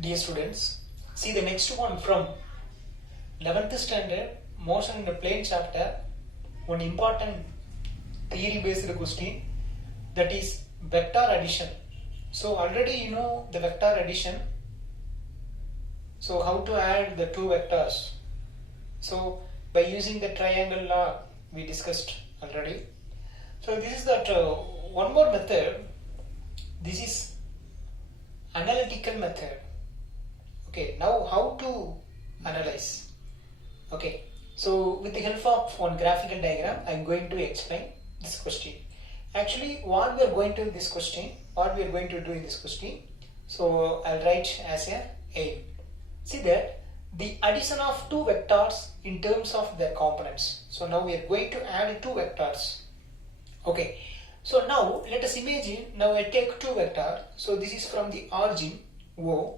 Dear students, see the next one from 11th standard, motion in the plane chapter, one important theory based question, that is vector addition. So already you know the vector addition. So how to add the two vectors? So by using the triangle law we discussed already. So this is that one more method. This is analytical method. Okay, now how to analyze? Okay, so with the help of one graphical diagram, I am going to explain this question. Actually, what we are going to do in this question, so I'll write as a. See that the addition of two vectors in terms of their components. So now we are going to add two vectors. Okay, so now let us imagine. Now I take two vectors. So this is from the origin O.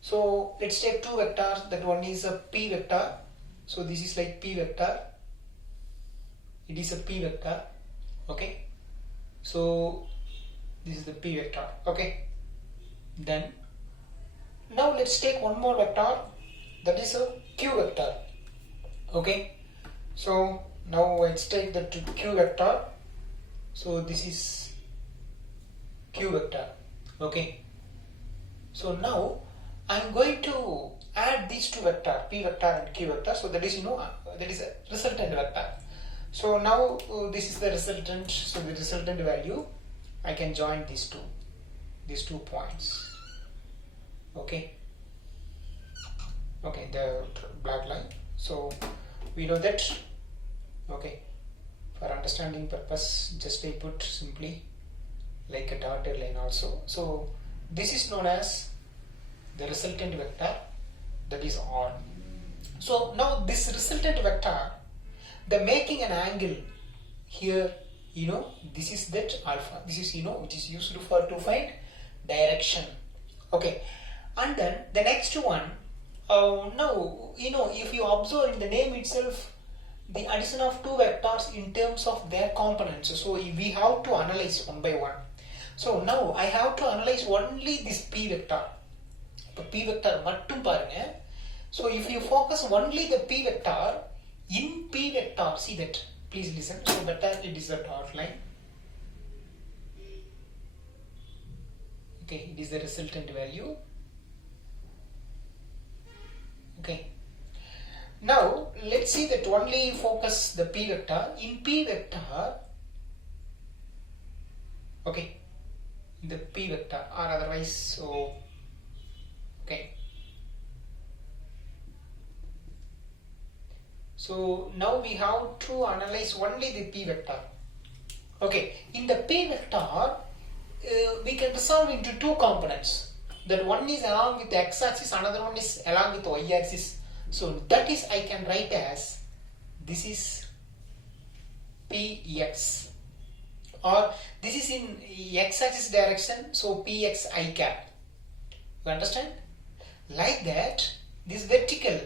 So let's take two vectors. That one is a P vector. So this is like P vector. It is a P vector. Okay. So this is the P vector. Okay. Then now let's take one more vector. That is a Q vector. Okay. So now let's take the Q vector. So this is Q vector. Okay. So now I am going to add these two vectors, P vector and Q vector. So that is that is a resultant vector. So now this is the resultant. So the resultant value, I can join these two points. Okay. Okay, the black line. So we know that. Okay. For understanding purpose, just I put simply like a dotted line also. So this is known as the resultant vector, that is R. So now this resultant vector, the making an angle here, this is that alpha. This is which is used for to find direction. Okay, and then the next one. Now if you observe in the name itself, the addition of two vectors in terms of their components. So we have to analyze one by one. So now I have to analyze only this P vector. The P vector mattum parunga. So if you focus only the P vector, in P vector, see that, please listen. So vector, it is a dot line. Okay, it is the resultant value. Okay. Now let's see that only focus the P vector. In P vector, okay, the P vector or otherwise, so okay. So now we have to analyze only the P vector. Okay, in the P vector, we can resolve into two components. That one is along with the x-axis, another one is along with the y-axis. So that is, I can write as, this is Px, or this is in x-axis direction, so Px I cap. You understand? Like that, this vertical,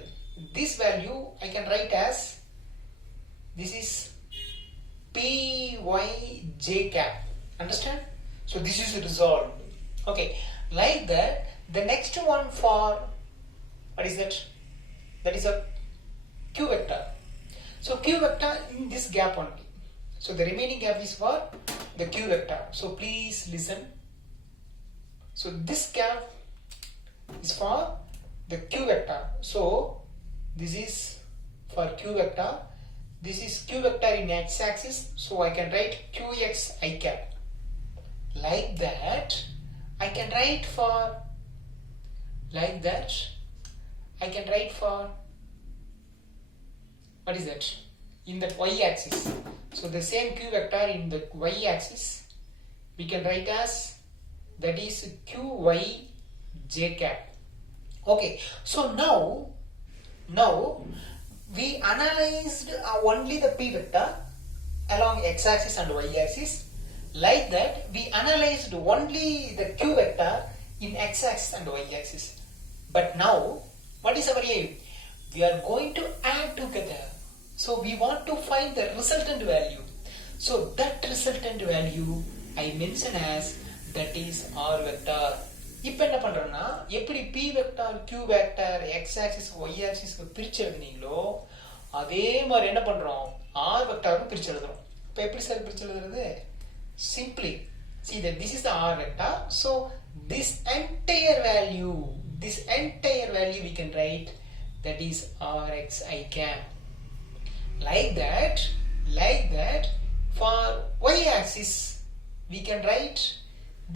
this value I can write as, this is Py cap. Understand? So this is resolved. Okay, like that. The next one for, what is that? That is a Q vector. So Q vector in this gap only. So the remaining gap is for the Q vector. So please listen. So this gap is for the Q vector. So this is for Q vector. This is Q vector in x-axis. So I can write Qx I cap. Like that, I can write for, like that, I can write for, what is that? In the y-axis. So the same Q vector in the y-axis, we can write as, that is Qy cap. Okay, so now we analyzed only the P vector along x-axis and y-axis. Like that, we analyzed only the Q vector in x-axis and y-axis. But now, what is our aim? We are going to add together. So we want to find the resultant value. So that resultant value I mention as, that is R vector. இப்போ என்ன பண்றோம்னா எப்படி p vector q vector x axis y ஆக்சிஸ்க்கு பிரிச்சு எழுதுனீங்களோ அதே மாதிரி என்ன பண்றோம் r வெக்டாரும் பிரிச்சு எழுதுறோம். இப்போ எப்படி சார் பிரிச்சு எழுதுறது? Simply see that this is the r vector, so this entire value we can write that is rx I cap. Like that for y axis we can write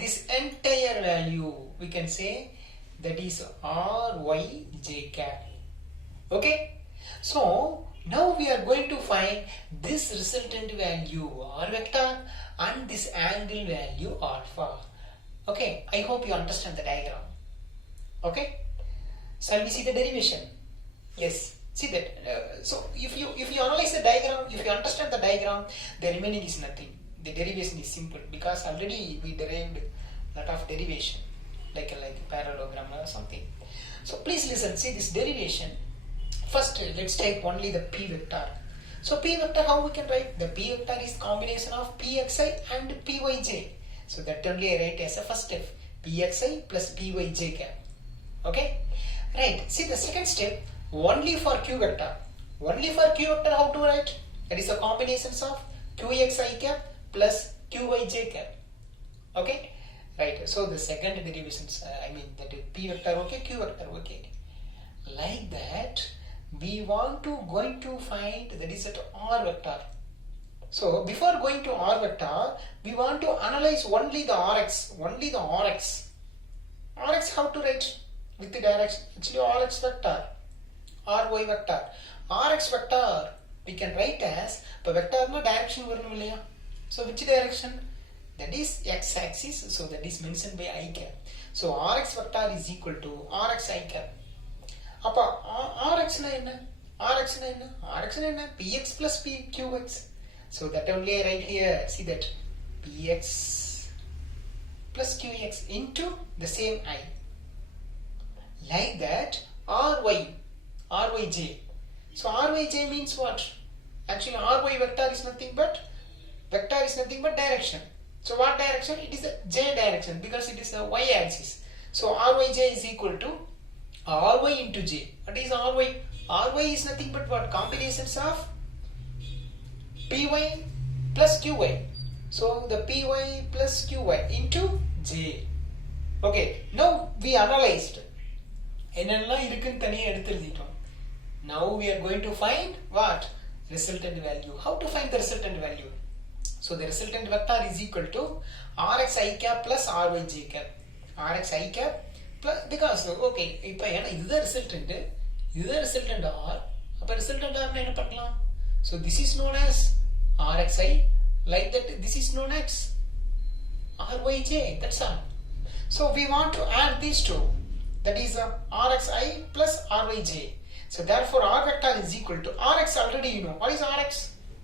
this entire value, we can say that is ry j cap. Okay, so now we are going to find this resultant value r vector and this angle value alpha. Okay, I hope you understand the diagram. Okay, shall we see the derivation? Yes, see that so if you analyze the diagram, if you understand the diagram, the remaining is nothing. The derivation is simple because already we derived lot of derivation like parallelogram or something. So please listen, see this derivation. First let's take only the p vector. So p vector, how we can write? The p vector is combination of pxi and pyj. So that only I write as a first step, pxi plus pyj cap. Okay, right. See the second step, only for q vector. Only for q vector, how to write? That is a combinations of qxi cap plus qyj cap. Okay, right. So the second derivations, I mean that p vector okay, q vector okay. Like that we want to going to find that is at r vector. So before going to r vector, we want to analyze only the rx. Rx how to write? With the direction, actually rx vector, ry vector. Rx vector we can write as, but vector no direction varum illaya. So which direction? That is x axis, so that is mentioned by I cap. So rx vector is equal to rx I cap. அப்போ rx na enna px plus pqx. So that only I write here, see that px plus qx into the same I. Like that ryj. So ryj means what? Actually ry vector is nothing but direction. So what direction? It is a j direction because it is a y axis. So ryj is equal to ry into j. What is ry? Ry is nothing but what? Combinations of py plus qy. So the py plus qy into j. Okay, now we analyzed. என்னெல்லாம் இருக்குன்னு தனியாக எடுத்து எழுதிட்டோம். Now we are going to find what? Resultant value. How to find the resultant value? So the resultant vector is equal to rx I cap plus ry j cap. Rx I cap plus, because okay, இப்போ ஏன்னா இதுதான் resultant r. அப்போ resultant r என்ன பண்ணலாம்? So this is known as rxi, like that this is known as ryj. That's all. So we want to add these two, that is rxi plus ryj. So therefore r vector is equal to rx, already you know what is rx,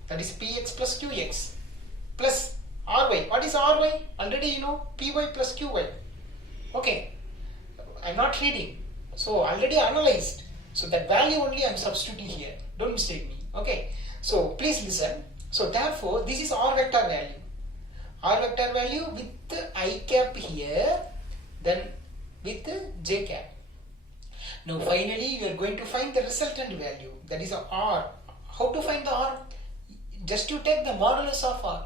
that is px plus qx plus ry. What is ry? Already you know py plus qy. Okay, I'm not reading, so already analyzed. So that value only I'm substituting here, don't mistake me. Okay, so please listen. So therefore this is r vector value with the I cap here, then with the j cap. Now finally we are going to find the resultant value, that is r. How to find the r? Just to take the modulus of r.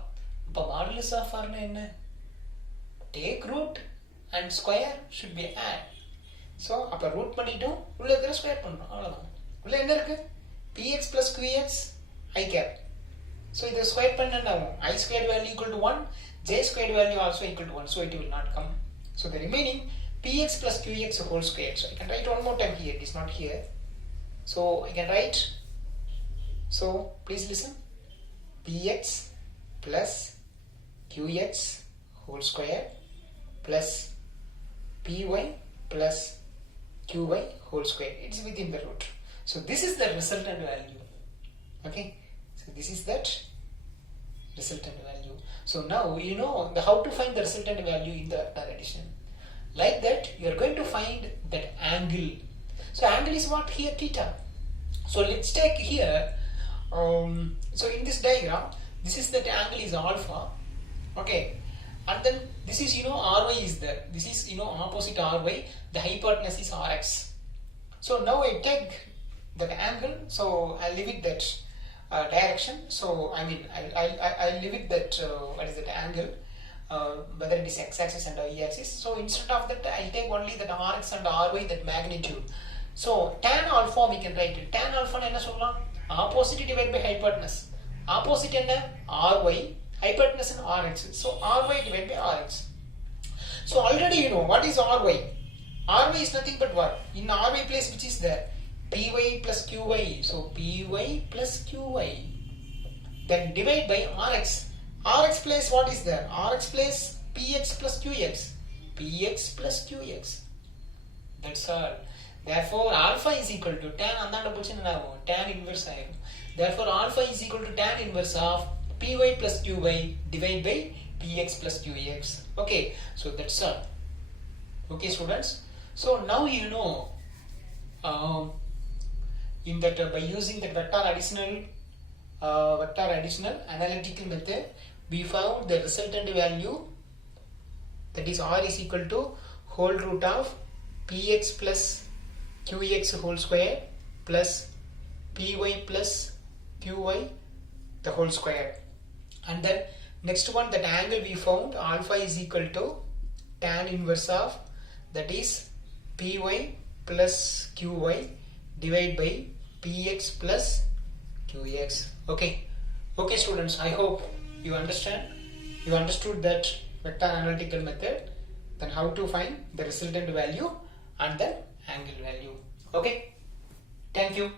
But modulus of r na enna? Take root and square should be add. So அப்போ root பண்ணிட்டோம், உள்ள இருக்கிற square பண்ணுறோம், அவ்வளோதான். உள்ள என்ன இருக்கு? px plus qx I cap. So இதை ஸ்கொயர் பண்ண என்ன ஆகும்? I squared value equal to 1, j squared value also equal to 1, so it will not come. So the remaining px plus qx whole square. So I can write one more time here, it is not here. So I can write, so please listen, px plus qx whole square plus py plus qy whole square. It is within the root. So this is the resultant value. Okay, so this is that resultant value. So now you know how to find the resultant value in the vector addition. Like that you are going to find that angle. So angle is what here? Theta. So let's take here, so in this diagram this is that angle is alpha. Okay, and then this is ry is there, this is opposite ry, the hypotenuse is rx. So now I take that angle, so I'll leave it that direction. So I mean I'll leave it that what is that angle, whether it is x-axis and y-axis. So instead of that I'll take only that rx and ry, that magnitude. So tan alpha we can write it. Tan alpha enna sollalam, opposite divided by hypotenuse. Opposite enna ry, hypotenuse and rx. So ry divided by rx. So already you know what is ry. Ry is nothing but what? In ry place which is there? Py plus qy. So py plus qy. Then divide by rx. Rx place what is there? Rx place px plus qx. Px plus qx. That's all. Therefore alpha is equal to tan tan inverse. Therefore alpha is equal to tan inverse of py plus qy divided by px plus qx. Okay, so that's all. Okay students, so now you know in that by using the vector additional analytical method, we found the resultant value, that is r is equal to whole root of px plus qx whole square plus py plus qy the whole square. And then next one, that angle we found, alpha is equal to tan inverse of, that is py plus qy divided by px plus qx. Okay students, I hope you understood that vector analytical method, then how to find the resultant value and the angle value. Okay, thank you.